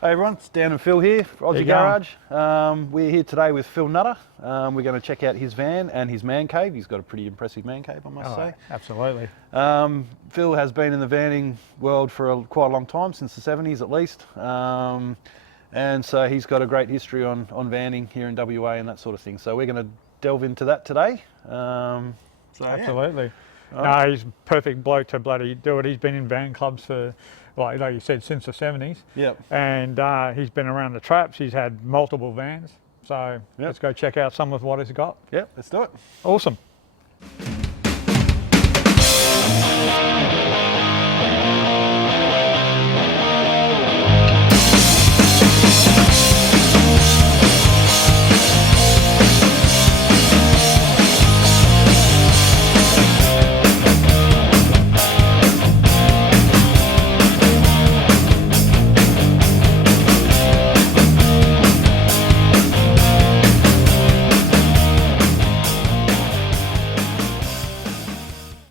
Hey everyone, it's Dan and Phil here, Aussie Garage. We're here today with Phil Nutter. We're going to check out his van and his man cave. He's got a pretty impressive man cave, I must say. Absolutely. Phil has been in the vanning world for quite a long time, since the 70s at least. And so he's got a great history on vanning here in WA and that sort of thing. So we're going to delve into that today. Absolutely. Yeah. No, he's a perfect bloke to bloody do it. He's been in van clubs for, like you said, since the 70s. Yep. And he's been around the traps. He's had multiple vans. So let's go check out some of what he's got. Yep, let's do it. Awesome.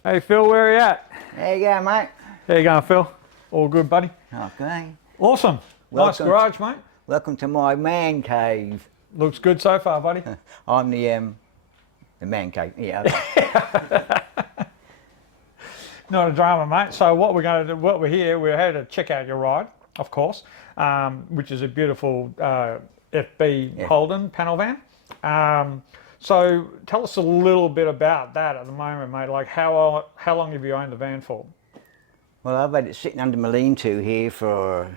Hey Phil, where are you at? There you go, mate. How you going, Phil? All good, buddy? Okay. Awesome. Nice garage, mate. Welcome to my man cave. Looks good so far, buddy. I'm the man cave. Yeah. Not a drama, mate. So what we're going to do, we're here to check out your ride, of course, which is a beautiful FB Holden Panel van. So tell us a little bit about that at the moment, mate. Like how long have you owned the van for? Well, I've had it sitting under my lean-to here for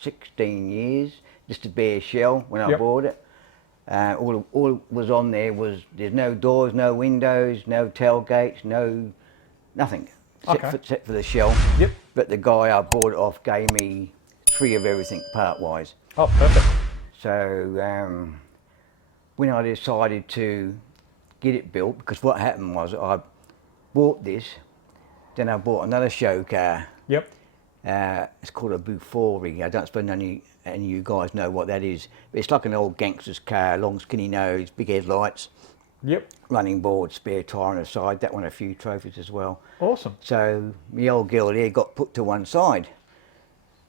16 years, just a bare shell when I bought it. All was on there was there's no doors, no windows, no tailgates, nothing, except for the shell. Yep. But the guy I bought it off gave me 3 of everything part-wise. Oh, perfect. So when I decided to get it built, because what happened was I bought this, then I bought another show car. Yep. It's called a Bufori. I don't suppose any of you guys know what that is. But it's like an old gangster's car, long skinny nose, big headlights. Yep. Running board, spare tyre on the side. That won a few trophies as well. Awesome. So my old girl there got put to one side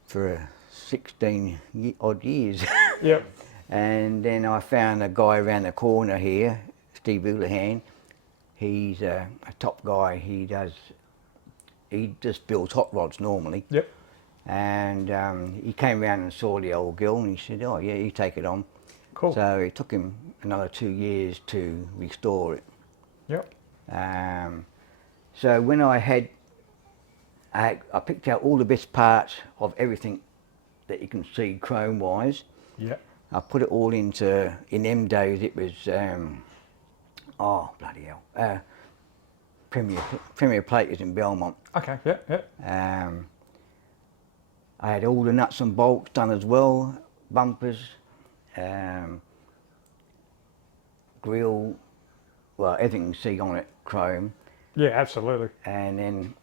for 16 odd years. Yep. And then I found a guy around the corner here, Steve Houlihan. He's a top guy. He just builds hot rods normally. Yep. And he came around and saw the old girl and he said, oh yeah, you take it on. Cool. So it took him another 2 years to restore it. Yep. So when I picked out all the best parts of everything that you can see chrome wise. Yep. I put it all in them days it was, oh bloody hell, Premier Platers in Belmont. Okay, yeah. I had all the nuts and bolts done as well, bumpers, grill, well everything you see on it, chrome. Yeah, absolutely. And then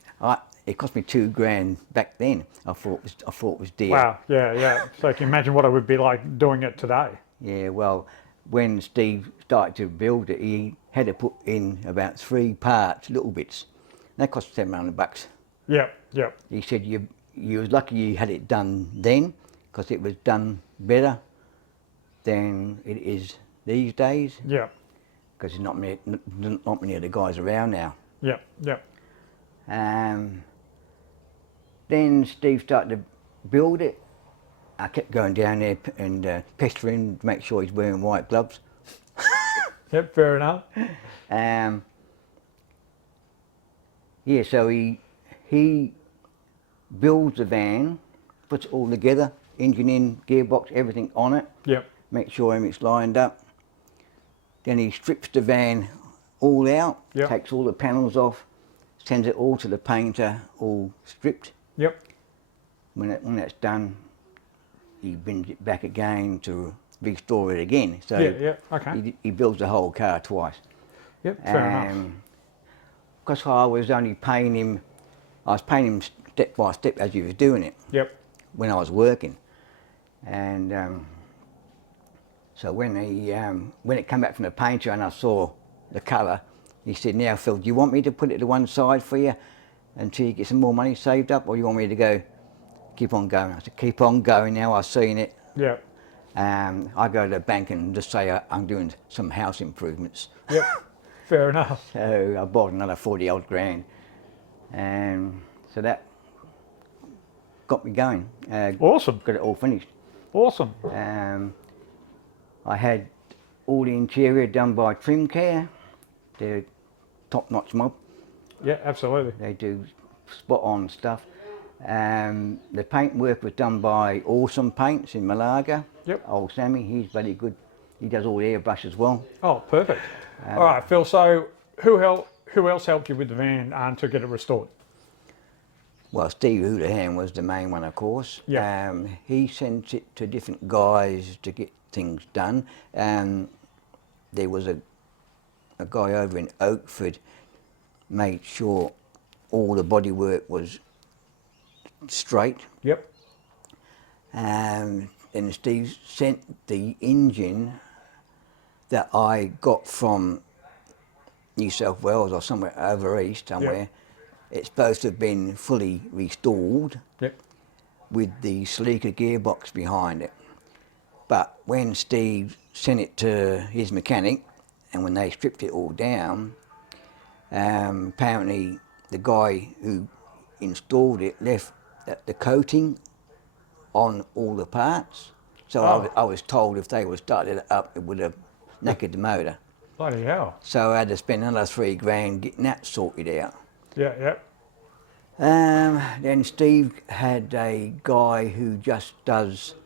it cost me $2,000 back then. I thought it was dear. Wow, yeah. So you can imagine what it would be like doing it today. Yeah, well, when Steve started to build it, he had to put in about 3 parts, little bits. That cost $700. Yep. He said you was lucky you had it done then, because it was done better than it is these days. Yeah. Because there's not many of the guys around now. Yep. Then Steve started to build it. I kept going down there and pestering to make sure he's wearing white gloves. Yep, fair enough. Yeah, so he builds the van, puts it all together, engine in, gearbox, everything on it. Yep. Make sure everything's lined up. Then he strips the van all out, takes all the panels off, sends it all to the painter, all stripped. Yep. When that's done, he brings it back again to restore it again. So okay. He builds the whole car twice. Yep, fair enough. Because I was paying him step by step as he was doing it. Yep. When I was working. And so when it came back from the painter and I saw the colour, he said, now Phil, do you want me to put it to one side for you until you get some more money saved up, or you want me to go keep on going? I said, keep on going now, I've seen it, Yeah. I go to the bank and just say I'm doing some house improvements. Yep. Fair enough. So I bought another 40 odd grand, and so that got me going. Awesome. Got it all finished. Awesome. I had all the interior done by Trim Care. They're top-notch mob. Yeah, absolutely. They do spot-on stuff. The paint work was done by Awesome Paints in Malaga. Yep. Old Sammy, he's very good. He does all the airbrush as well. Oh, perfect. All right, Phil. So who else helped you with the van to get it restored? Well, Steve Houlihan was the main one, of course. Yeah. He sent it to different guys to get things done. There was a guy over in Oakford made sure all the bodywork was straight. Yep. And Steve sent the engine that I got from New South Wales or somewhere over east somewhere. Yep. It's supposed to have been fully restored. Yep. With the sleeker gearbox behind it. But when Steve sent it to his mechanic, and when they stripped it all down, apparently the guy who installed it left the coating on all the parts. So I was told if they would started it up, it would have knackered the motor. Bloody hell. So I had to spend another $3,000 getting that sorted out. Yeah, yeah. Then Steve had a guy who just does,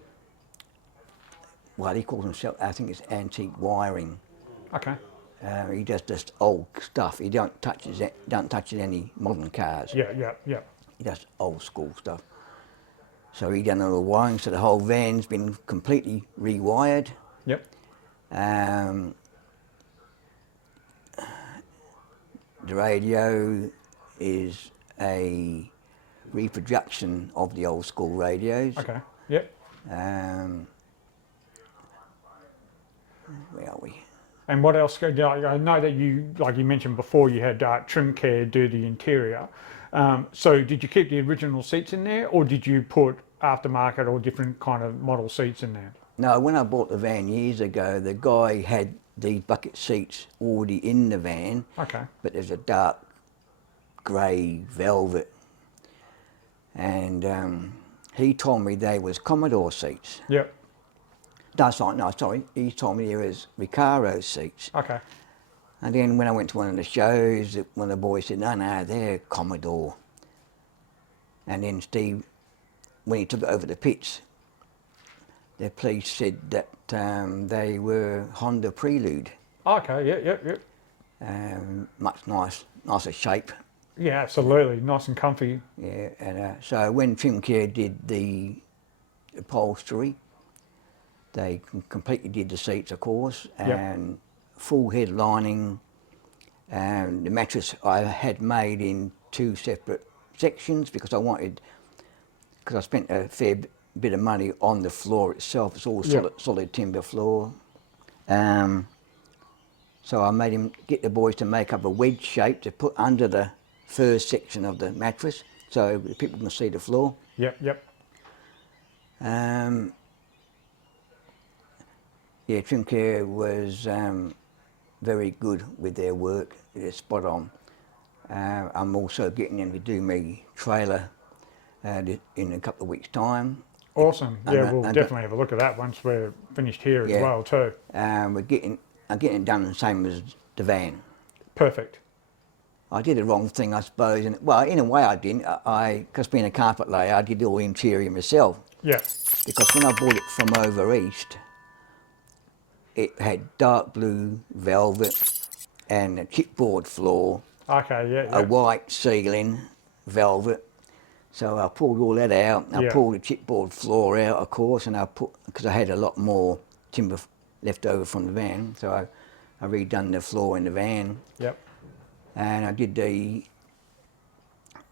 well, he calls himself, I think it's antique wiring. Okay. He does just old stuff. He don't touch any modern cars. Yeah, yeah, yeah. He does old school stuff. So he done all the wiring, so the whole van's been completely rewired. Yep. The radio is a reproduction of the old school radios. Okay. Yep. Where are we? And what else? I know that you, like you mentioned before, you had Trim Care do the interior. So did you keep the original seats in there, or did you put aftermarket or different kind of model seats in there? No, when I bought the van years ago, the guy had these bucket seats already in the van. Okay. But there's a dark grey velvet, and he told me they was Commodore seats. Yep. No, sorry. He told me there was Recaro seats. Okay. And then when I went to one of the shows, one of the boys said, no, they're Commodore. And then Steve, when he took it over the pits, the police said that they were Honda Prelude. Okay. Yep. Much nicer shape. Yeah, absolutely. Nice and comfy. Yeah, and so when Trim Care did the upholstery, they completely did the seats, of course, and full head lining. And the mattress I had made in 2 separate sections because I spent a fair bit of money on the floor itself. It's all solid timber floor. So I made him get the boys to make up a wedge shape to put under the first section of the mattress so people can see the floor. Yep. Yeah, Trim Care was very good with their work. They're spot on. I'm also getting them to do me trailer in a couple of weeks' time. Awesome. Yeah, we'll definitely have a look at that once we're finished here as well too. I'm getting it done the same as the van. Perfect. I did the wrong thing, I suppose. Well, in a way I didn't. Because being a carpet layer, I did all the interior myself. Yeah. Because when I bought it from over east, it had dark blue velvet and a chipboard floor. Okay, yeah. A white ceiling, velvet. So I pulled all that out. I pulled the chipboard floor out, of course, and because I had a lot more timber left over from the van, so I redone the floor in the van. Yep. And I did the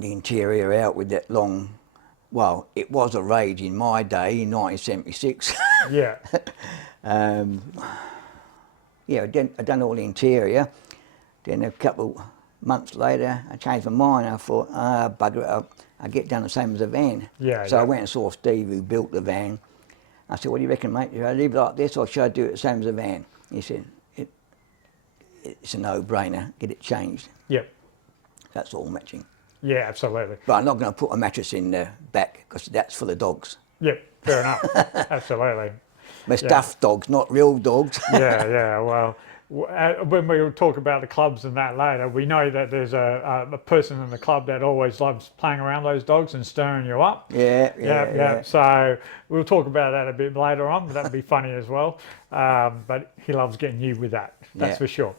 interior out with that long, well, it was a Rage in my day in 1976. Yeah. I done all the interior. Then a couple months later, I changed my mind. I thought, bugger it up, I'll get done the same as the van. Yeah. So I went and saw Steve, who built the van. I said, what do you reckon, mate? Should I leave it like this or should I do it the same as a van? He said, it's a no-brainer, get it changed. Yep. That's all matching. Yeah, absolutely. But I'm not going to put a mattress in the back because that's for the dogs. Yep, fair enough. Absolutely. My stuffed dogs, not real dogs. Yeah, well, when we talk about the clubs and that later, we know that there's a person in the club that always loves playing around those dogs and stirring you up. Yeah. So we'll talk about that a bit later on, but that'd be funny as well. But he loves getting you with that, that's for sure.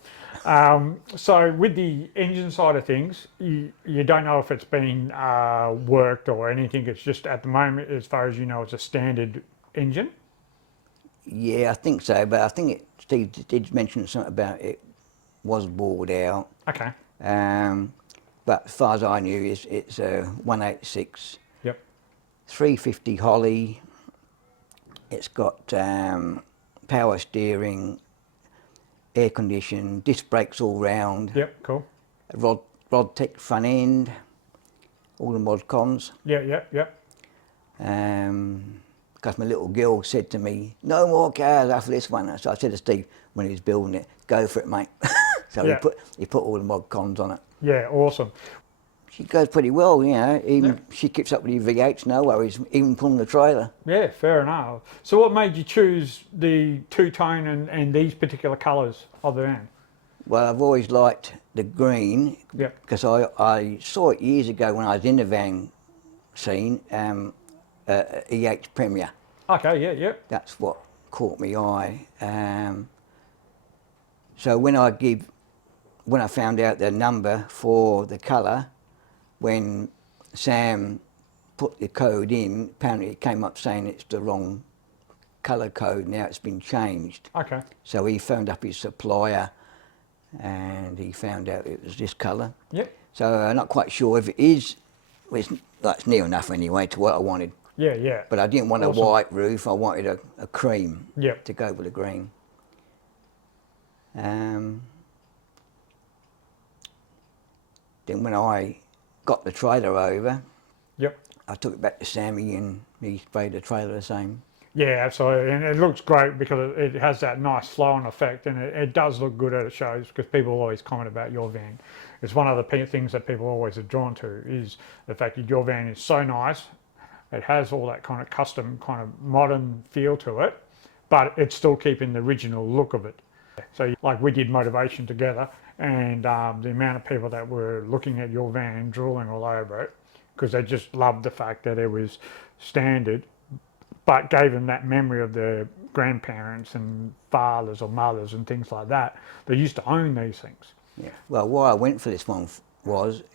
So with the engine side of things, you don't know if it's been worked or anything. It's just at the moment, as far as you know, it's a standard engine. Yeah, I think so, but I think Steve did mention something about it was bored out. Okay. But as far as I knew, it's a 186. Yep. 350 Holly. It's got power steering, air conditioning, disc brakes all round. Yep, cool. Rod tech front end, all the mod cons. Yeah. Because my little girl said to me, no more cars after this one. So I said to Steve when he was building it, go for it, mate. So he put all the mod cons on it. Yeah, awesome. She goes pretty well, you know. Even she keeps up with the V8s, no worries, even pulling the trailer. Yeah, fair enough. So what made you choose the two-tone and these particular colours of the van? Well, I've always liked the green because I saw it years ago when I was in the van scene. EH Premier. Okay, yeah. That's what caught my eye. So when I found out the number for the colour, when Sam put the code in, apparently it came up saying it's the wrong colour code. Now it's been changed. Okay. So he phoned up his supplier, and he found out it was this colour. Yep. So I'm not quite sure if it is. Well, it's near enough anyway to what I wanted. Yeah. But I didn't want a white roof, I wanted a cream to go with the green. Then when I got the trailer over, I took it back to Sammy and he sprayed the trailer the same. Yeah, absolutely. And it looks great because it has that nice flow-on effect, and it does look good at shows because people always comment about your van. It's one of the things that people always are drawn to is the fact that your van is so nice. It has all that kind of custom, kind of modern feel to it, but it's still keeping the original look of it. So like we did Motorvation together, and the amount of people that were looking at your van, drooling all over it, because they just loved the fact that it was standard, but gave them that memory of their grandparents and fathers or mothers and things like that. They used to own these things. Yeah. Well, why I went for this one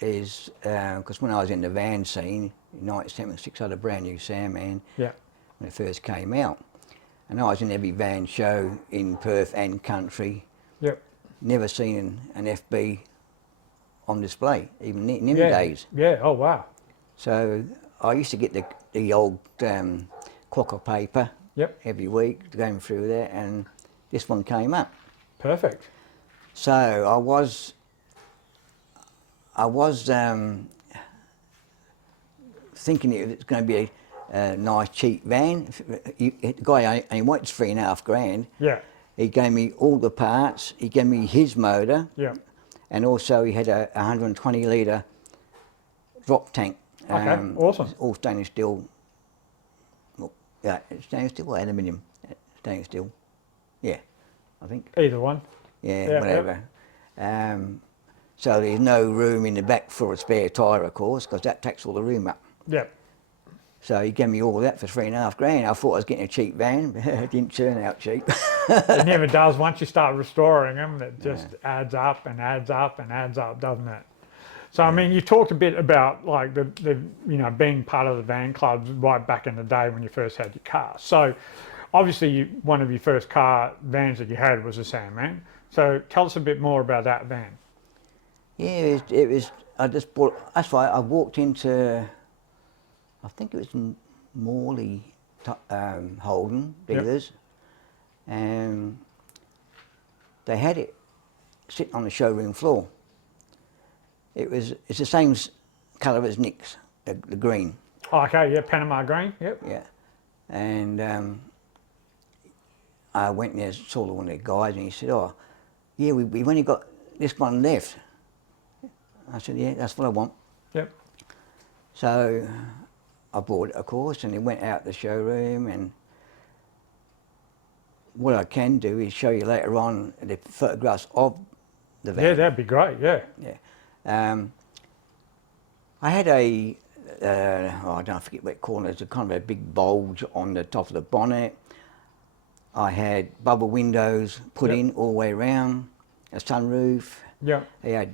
is because when I was in the van scene, in 1976, I had a brand new Sandman when it first came out. And I was in every van show in Perth and country. Never seen an FB on display, even in them days. Yeah, oh wow. So I used to get the old Quokka paper every week, going through there, and this one came up. Perfect. So I was thinking it was going to be a nice cheap van. The guy only wanted $3.5 grand. Yeah. He gave me all the parts. He gave me his motor. Yeah. And also he had a 120 litre drop tank. Okay, awesome. All stainless steel. Well, yeah, stainless steel or aluminium? Stainless steel. Yeah, I think. Either one. Yeah, whatever. So there's no room in the back for a spare tyre, of course, because that takes all the room up. Yeah. So he gave me all that for $3.5 grand. I thought I was getting a cheap van, but it didn't turn out cheap. It never does. Once you start restoring them, it just adds up and adds up and adds up, doesn't it? So I mean, you talked a bit about like the being part of the van clubs right back in the day when you first had your car. So obviously one of your first vans that you had was a Sandman. So tell us a bit more about that van. Yeah, it was. I just bought. That's right. I walked into. I think it was Morley Holden dealers, and they had it sitting on the showroom floor. It's the same colour as Nick's, the green. Oh, okay, yeah, Panama green, yep. Yeah, and I went there, saw one of the guys, and he said, "Oh, yeah, we've only got this one left." I said, "Yeah, that's what I want." Yep. So I bought it, of course, and it went out the showroom. And what I can do is show you later on the photographs of the van. Yeah, that'd be great. Yeah. Yeah. I had I don't forget what it called it. It's a kind of a big bulge on the top of the bonnet. I had bubble windows put in all the way around, a sunroof. Yeah. I had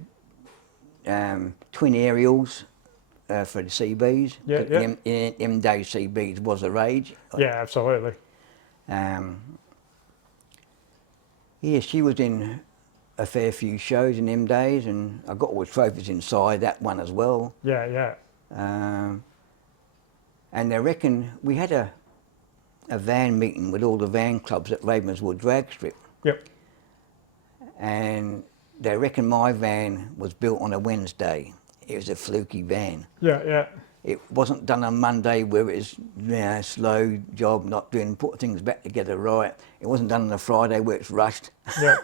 twin aerials for the CBs. Yeah, yeah. In them days, CBs was the rage. Yeah, absolutely. Yeah, she was in a fair few shows in them days, and I got all the trophies inside that one as well. Yeah, yeah. And I reckon we had a van meeting with all the van clubs at Ravenswood Drag Strip. Yep. And they reckon my van was built on a Wednesday. It was a fluky van. Yeah, yeah. It wasn't done on Monday where it was slow job, not doing, put things back together right. It wasn't done on a Friday where it's rushed. Yeah.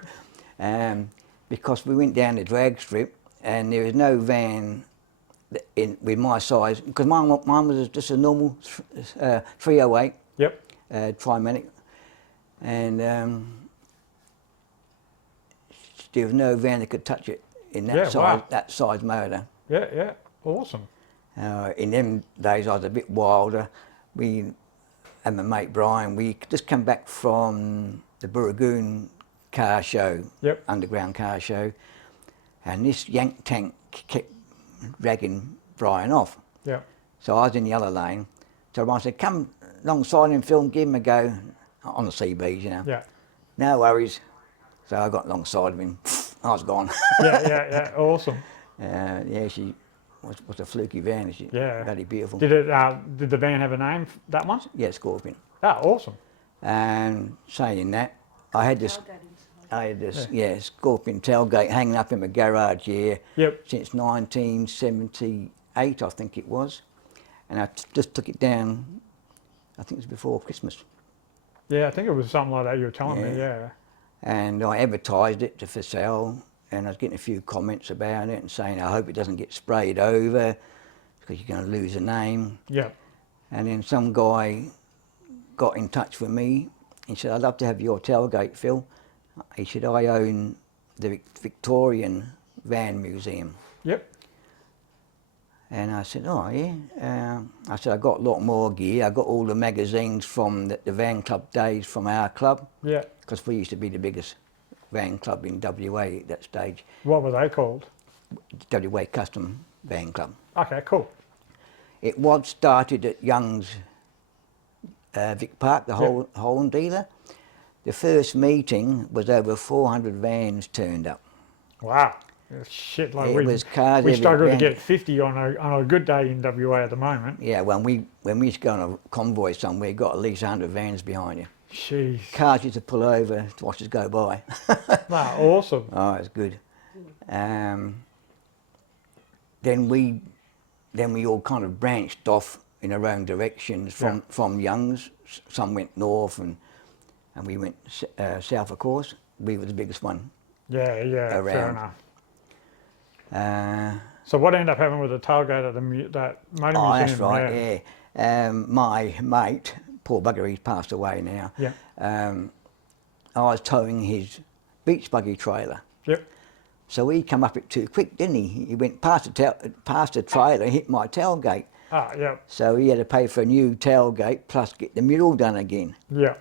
Because we went down the drag strip and there was no van with my size, because mine was just a normal 308 Yep. Trimatic, and there was no van that could touch it in that size, wow. that size motor. Yeah, yeah. Awesome. In them days, I was a bit wilder. We and my mate Brian, we just come back from the Burragoon car show, Yep. underground car show, and this yank tank kept dragging Brian off. Yeah. So I was in the other lane. So Brian said, "Come alongside him, Phil, give him a go," on the CBs, you know. Yeah. No worries. So I got alongside of him. I was gone. Yeah, yeah, yeah. Awesome. Yeah, she was a fluky van. She, Yeah. bloody beautiful. Did the van have a name, that one? Yeah, Scorpion. Ah, awesome. And saying that, I had this Scorpion tailgate hanging up in my garage here Yep. since 1978, I think it was. And I just took it down, I think it was before Christmas. Yeah, I think it was something like that you were telling me, yeah. And I advertised it for sale, and I was getting a few comments about it and saying, "I hope it doesn't get sprayed over because you're going to lose a name." Yeah. And then some guy got in touch with me. He said, "I'd love to have your tailgate, Phil." He said, "I own the Victorian Van Museum." Yep. And I said, "Oh, yeah." I said, "I got a lot more gear. I got all the magazines from the van club days from our club." Yeah. Because we used to be the biggest van club in WA at that stage. What were they called? WA Custom Van Club. Okay, cool. It was started at Young's Vic Park, the Holden dealer. The first meeting was over 400 vans turned up. Wow. Shit, like It we was cars we every struggle to van. get 50 on a good day in WA at the moment. Yeah, when we used to go on a convoy somewhere, got at least 100 vans behind you. Jeez. Cars used to pull over to watch us go by. Wow, awesome. Oh, it's good. Then we all kind of branched off in our own directions from Young's. Some went north and we went south, of course. We were the biggest one. Yeah, yeah, Around. fair enough. Uh, So what ended up happening with the tailgate at that motor museum? that's right, yeah. My mate, poor bugger, he's passed away now. Yeah. I was towing his beach buggy trailer. Yep. So he come up it too quick, didn't he? He went past the trailer, hit my tailgate. Ah, yeah. So he had to pay for a new tailgate plus get the mural done again. Yeah.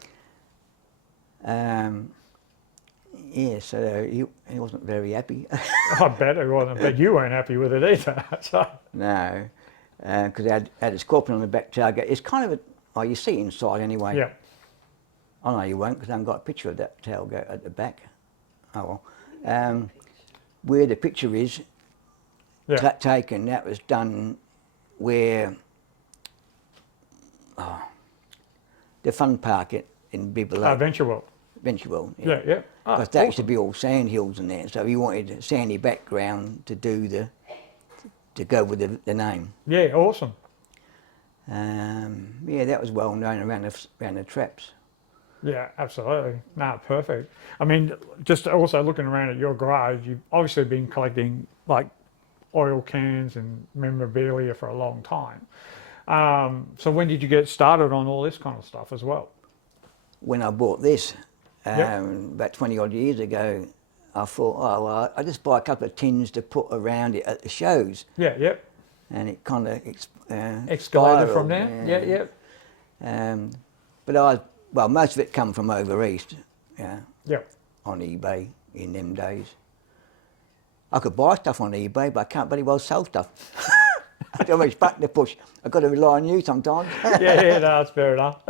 Yeah, so he wasn't very happy. I bet it wasn't, but you weren't happy with it either. So. No, because I had a Scorpion on the back tailgate. It's kind of you see it inside anyway. Yeah. I know you won't because I haven't got a picture of that tailgate at the back. Oh well. Where the picture is taken, that was done where the fun park in Bibbullah. Venture World. Venture World. Yeah, yeah. Ah, Because that used to be all sand hills in there, so he wanted a sandy background to go with the name. Yeah, awesome. Yeah, that was well known around the traps. Yeah, absolutely. No, perfect. I mean, just also looking around at your garage, you've obviously been collecting like oil cans and memorabilia for a long time. So when did you get started on all this kind of stuff as well? When I bought this, Yep. about 20 odd years ago, I thought, oh, well, I'll just buy a couple of tins to put around it at the shows. Yeah, yep. And it kind of Escalated from there. Yeah, yep. But most of it come from over east, Yep. on eBay in them days. I could buy stuff on eBay, but I can't very well sell stuff. I don't much back to push. I've got to rely on you sometimes. Yeah, no, that's fair enough.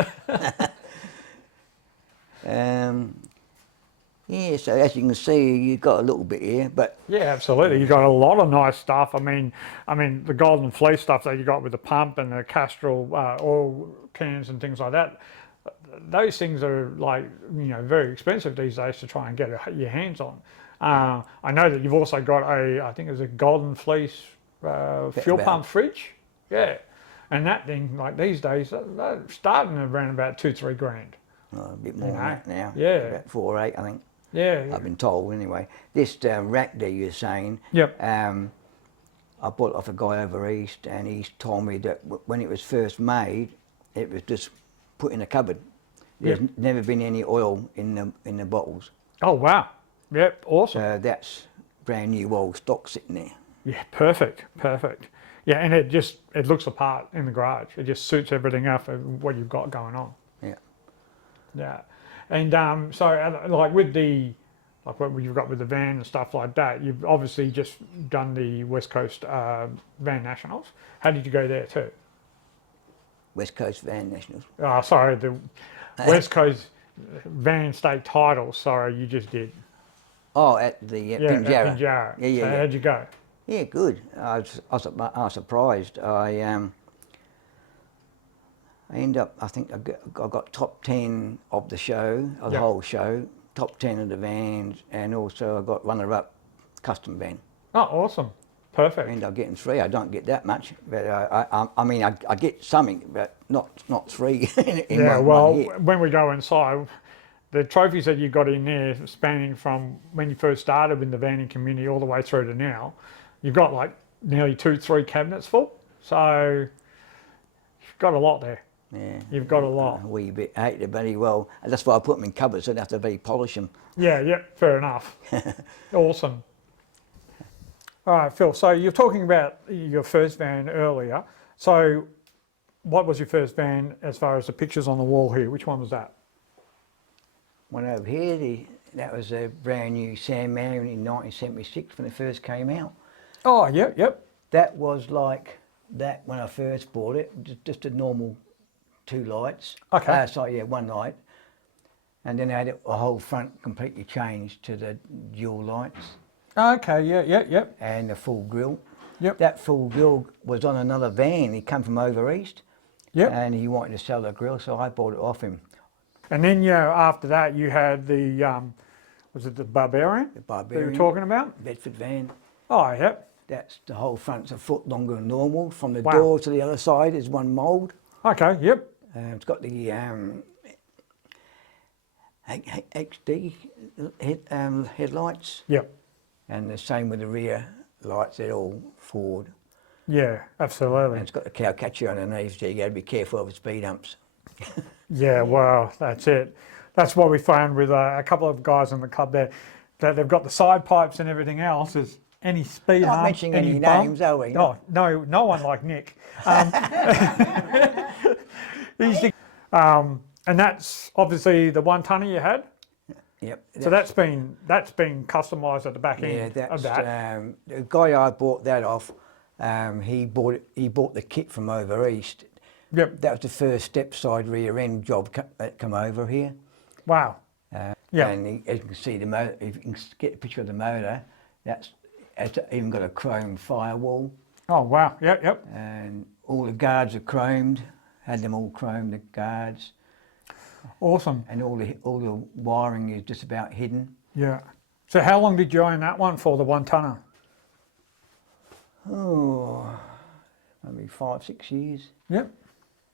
Yeah, so as you can see, you've got a little bit here, but Yeah, absolutely. You got a lot of nice stuff. I mean, the golden fleece stuff that you got with the pump and the Castrol oil cans and things like that. Those things are like very expensive these days to try and get your hands on. I know that you've also got I think it's a golden fleece fuel about. pump fridge. Yeah, and that thing like these days they're starting around about $2-3 grand. a bit more than that now. Yeah. About 4 or 8, I think. Yeah. I've been told anyway. This rack there you're saying, Yep. I bought it off a guy over east, and he's told me that when it was first made, it was just put in a cupboard. There's never been any oil in the bottles. Oh wow. Yep. Awesome. So that's brand new old stock sitting there. Yeah, perfect, perfect. Yeah, and it looks the part in the garage. It just suits everything up of what you've got going on. Yeah. Yeah, and so like with what you've got with the van and stuff like that, you've obviously just done the West Coast Van Nationals. How did you go there too? West Coast Van Nationals. Sorry, the West Coast Van State Titles. Sorry, you just did. Oh, at the Pinjarra. Pinjarra. Yeah. So how'd you go? Yeah, good. I was surprised. I end up, I think I got top 10 of the show, of the whole show, top 10 of the vans, and also I got runner-up custom van. Oh, awesome. Perfect. I end up getting 3. I don't get that much, but I get something, but not 3 in one hit. When we go inside, the trophies that you got in there, spanning from when you first started in the vanning community all the way through to now, you've got like nearly 2-3 cabinets full. So you've got a lot there. Yeah, You've got a lot. A wee bit. I hate it very well. And that's why I put them in cupboards, so I don't have to very polish them. Yeah, fair enough. Awesome. All right, Phil, so you're talking about your first van earlier. So what was your first van as far as the pictures on the wall here? Which one was that? One over here, that was a brand new Sandman in 1976 when it first came out. Oh, yep. That was like that when I first bought it, just a normal 2 lights. Okay. Sorry, 1 light. And then I had a whole front completely changed to the dual lights. Okay, yep. And the full grille. Yep. That full grille was on another van. He come from over east. Yep. And he wanted to sell the grille, so I bought it off him. And then, after that, you had the, was it the Barbarian? The Barbarian. That you were talking about? Bedford van. Oh, yep. That's the whole front's a foot longer than normal. From the Wow. door to the other side is 1 mould. Okay, yep. It's got the XD headlights, Yep. and the same with the rear lights. They're all forward. Yeah, absolutely. And it's got the cow catcher underneath, so you got to be careful of the speed humps. Yeah, well, that's it. That's what we found with a couple of guys in the club there, that they've got the side pipes and everything else. Is any speed Not hump, mentioning any bump? names, are we? Oh, no one like Nick. And that's obviously the 1 tonner you had. Yep. So that's been customised at the back end of that. The guy I bought that off. He bought the kit from over east. Yep. That was the first step side rear end job that come over here. Wow. Yeah. And as you can see the motor, if you can get a picture of the motor, it's even got a chrome firewall. Oh wow. Yep. And all the guards are chromed. Had them all chromed, the guards. Awesome. And all the wiring is just about hidden. Yeah. So how long did you own that one for, the 1 tonner? Oh, maybe 5-6 years. Yep.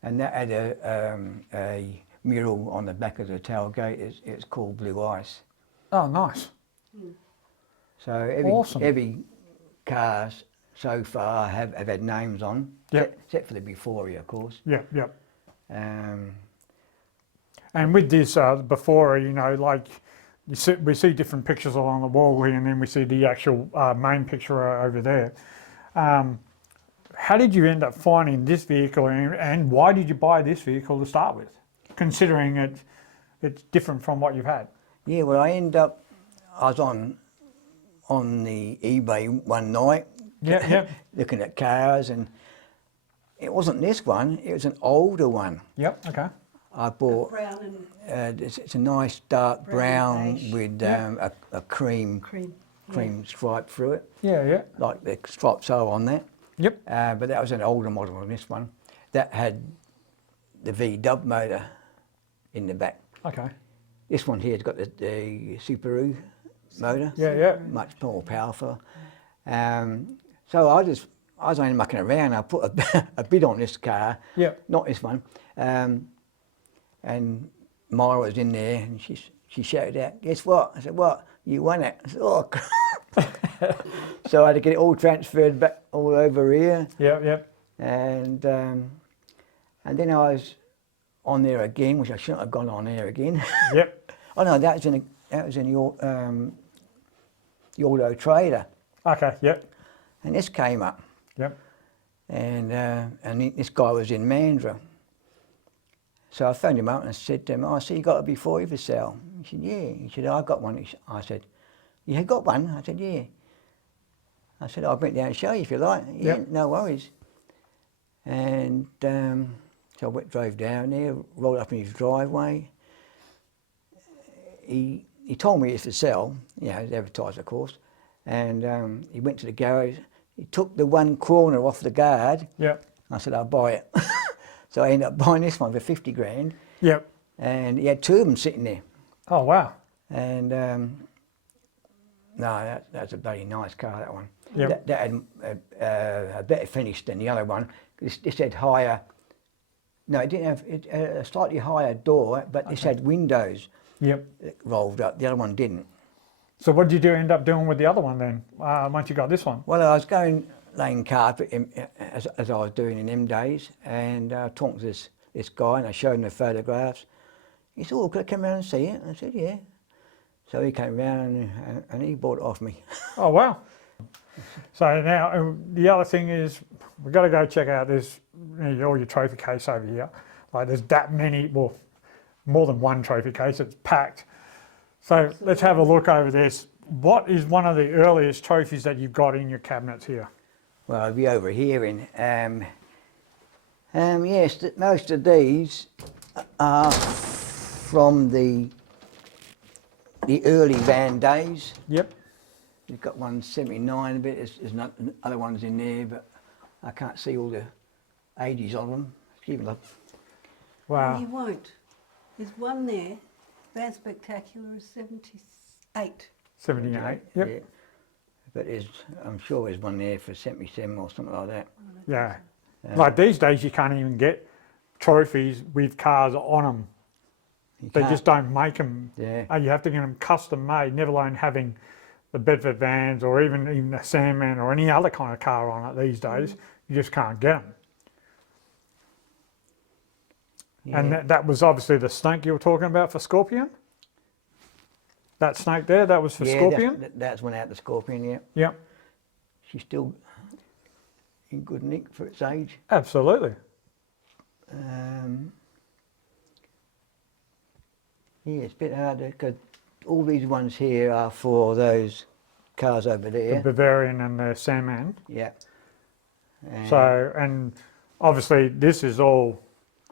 And that had a mural on the back of the tailgate. It's called Blue Ice. Oh, nice. So Awesome. every cars so far have had names on, Yep. except for the Bufori, of course. Yep, yep. Um, And with this before, you know, like we see different pictures along the wall here, and then we see the actual main picture over there. How did you end up finding this vehicle, and why did you buy this vehicle to start with, considering it's different from what you've had? yeah, well, I was on the eBay one night, Yep. looking at cars, and it wasn't this one, it was an older one. Yep, okay. I bought, Brown and it's a nice dark brown beige. with Yeah. a cream stripe through it, Yeah. like the stripes are on that. Yep. But that was an older model than this one. That had the V-dub motor in the back. Okay. This one here's got the Subaru motor. Yeah. Much more powerful. So I was only mucking around. I put a bid on this car, Yep. not this one. And Myra was in there, and she shouted out, "Guess what?" I said, "What? You won it." I said, "Oh." So I had to get it all transferred back all over here, Yep. and then I was on there again, which I shouldn't have gone on there again. Yep. Oh no, that was in the Auto Trader, Okay. Yep. and this came up, Yep. and this guy was in Mandurah. So I phoned him up and I said to him, "Oh, I see you got a Bufori for sale." He said, "Yeah." He said, "I got one." I said, "You had got one?" I said, "Yeah." I said, "I'll bring it down and show you if you like." "Yeah, Yep. no worries." And so I drove down there, rolled up in his driveway. He told me it's for sale, you know, it's advertised, of course. And he went to the garage. He took the one corner off the guard. Yep. I said, "I'll buy it." So I ended up buying this one for 50 grand. Yep. And he had two of them sitting there. Oh, wow. And no, that's a very nice car, that one. Yep. That had a better finish than the other one. This had higher, no, it didn't have a slightly higher door, but this had windows Yep. that rolled up. The other one didn't. So what did you end up doing with the other one then, once you got this one? Well, I was laying carpet as I was doing in them days, and I talked to this guy, and I showed him the photographs. He said, "Oh, could I come round and see it?" I said, "Yeah." So he came round and he bought it off me. Oh, wow. So now the other thing is we've got to go check out this, all your trophy case over here. Like there's that many, well, more than one trophy case, it's packed. So let's have a look over this. What is one of the earliest trophies that you've got in your cabinets here? Well, I'll be over here in. Yes, most of these are from the early van days. Yep. You've got one 79 a bit. There's not, other ones in there, but I can't see all the ages of them. Excuse me, love. Wow. You won't. There's one there. Van Spectacular is 78. 78. Yep. Yeah. But I'm sure there's one there for 77 or something like that. Yeah. Like these days you can't even get trophies with cars on them. You They can't- just don't make them. Yeah. You have to get them custom made, never alone having the Bedford vans or even a Sandman or any other kind of car on it these days. You just can't get them. Yeah. And that was obviously the snake you were talking about for Scorpion? That snake there, that was for Yeah, Scorpion? that's one out the Scorpion, yeah. Yep, She's still in good nick for its age. absolutely. Yeah, it's a bit harder because all these ones here are for those cars over The there. Bavarian and the Sandman. Yeah. So, and obviously this is all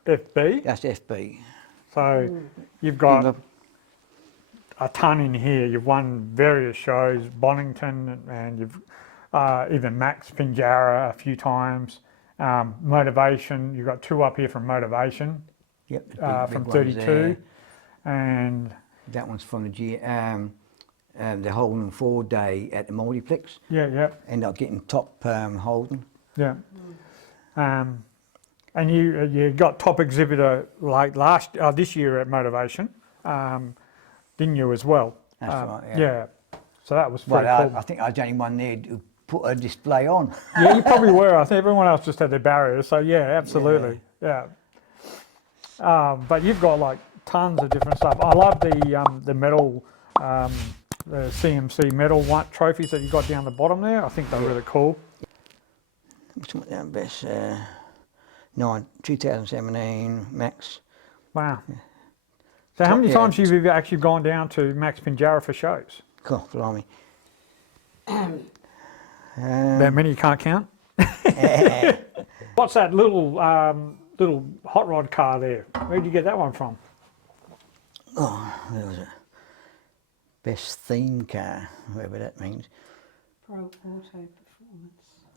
FB. That's FB. So you've got a ton in here. You've won various shows, Bonington, and you've even Max Pinjarra a few times. Motorvation, you've got two up here from Motorvation, Yep, the from ones 32. there. And That one's from the Holden 4-day at the yeah, End up getting top Holden. yeah. And you got top exhibitor like this year at Motorvation, didn't you as well? That's right, yeah. Yeah. So that was Well, pretty cool. I think I was the only one there who put a display on. Yeah, you probably were. I think everyone else just had their barriers. So yeah, absolutely. Yeah. But you've got like tons of different stuff. I love the metal, the CMC metal white trophies that you got down the bottom there. I think they're really cool. Which one down best? 2017 Max. Wow. So how many times have you actually gone down to Max Pinjarra for shows? God, blimey. That many you can't count. What's that little little hot rod car there? Where'd you get that one from? Oh, where was it? Best theme car, whatever that means. Pro Auto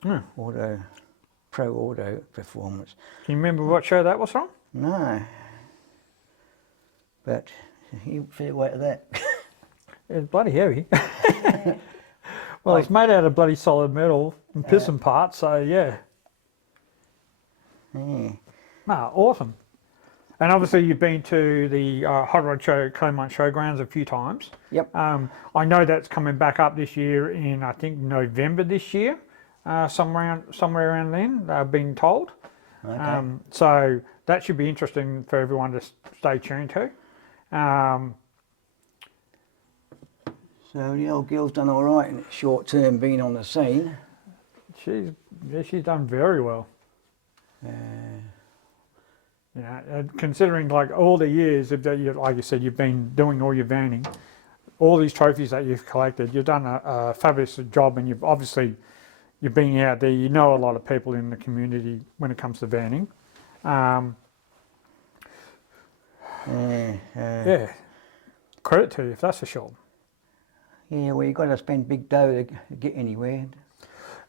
Performance. Pro Auto Performance. Can you remember what show that was from? No. But you feel weight of that. It's bloody heavy. Well, it's made out of bloody solid metal and piston parts, so yeah. Yeah. Ah, awesome. And obviously you've been to the Hot Rod Show, Claremont Showgrounds a few times. Yep. I know that's coming back up this year in, I think, November this year, somewhere around then, I've been told. Okay. So that should be interesting for everyone to stay tuned to. So the old girl's done all right in short term being on the scene. She's done very well. Uh, Yeah, considering like all the years that you, like you said, you've been doing all your vanning, all these trophies that you've collected, you've done a fabulous job, and you've been out there. You know a lot of people in the community when it comes to vanning. Yeah, credit to you, if that's for sure. Yeah, well, you've got to spend big dough to get anywhere.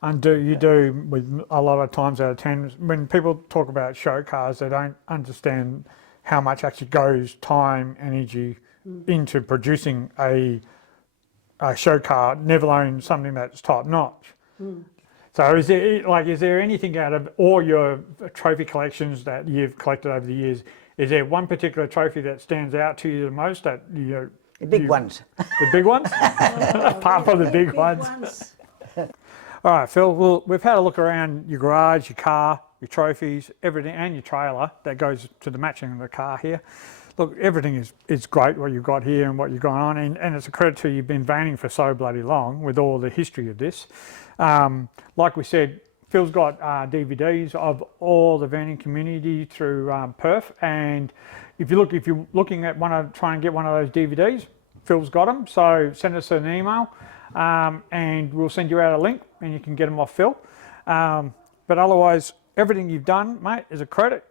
And you do with a lot of times out of 10, when people talk about show cars, they don't understand how much actually goes time, energy into producing a show car, never alone something that's top notch. So is there anything out of all your trophy collections that you've collected over the years, is there one particular trophy that stands out to you the most that you? The big ones. The big ones? Apart from the big ones. All right, Phil, well, we've had a look around your garage, your car, your trophies, everything, and your trailer that goes to the matching of the car here. Look, everything is great what you've got here and what you've got on, and it's a credit to you. You've been vanning for so bloody long with all the history of this. Like we said, Phil's got DVDs of all the vanning community through Perth, and if you're looking at trying to get one of those DVDs, Phil's got them, so send us an email. And we'll send you out a link and you can get them off Phil. But otherwise, everything you've done, mate, is a credit.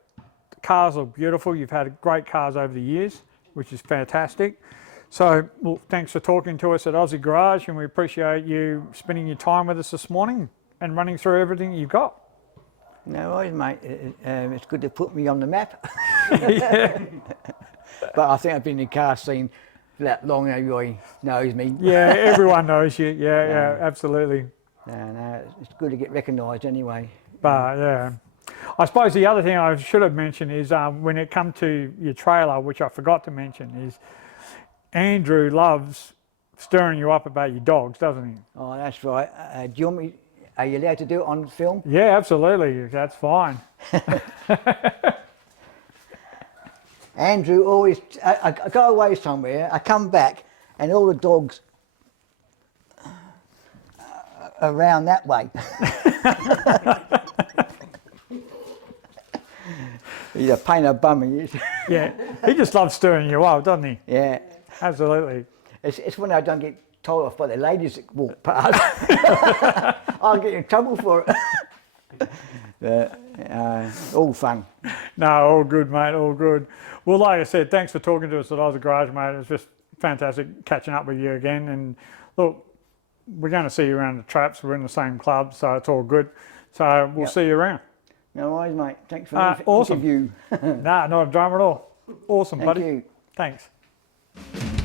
The cars are beautiful. You've had great cars over the years, which is fantastic. So, well, thanks for talking to us at Aussie Garage, and we appreciate you spending your time with us this morning and running through everything you've got. No worries, mate. It's good to put me on the map. Yeah. But I think I've been in the car scene for that long, everybody knows me. Yeah, everyone knows you. Yeah, absolutely. No, it's good to get recognised anyway. But yeah, I suppose the other thing I should have mentioned is when it comes to your trailer, which I forgot to mention, is Andrew loves stirring you up about your dogs, doesn't he? Oh, that's right. Do you want me? Are you allowed to do it on film? Yeah, absolutely. That's fine. Andrew always, I go away somewhere, I come back and all the dogs are around that way. He's a pain in the bum, he is. Yeah, he just loves stirring you up, doesn't he? Yeah. Absolutely. It's when I don't get told off by the ladies that walk past. I'll get in trouble for it. All fun. No, all good, mate, all good. Well, like I said, thanks for talking to us at Aussie Garage, mate. It's just fantastic catching up with you again. And look, we're going to see you around the traps. We're in the same club, so it's all good. So we'll see you around. No worries, mate. Thanks for the awesome. interview. Nah, not a drama at all. Awesome, buddy. Thank you. Thanks.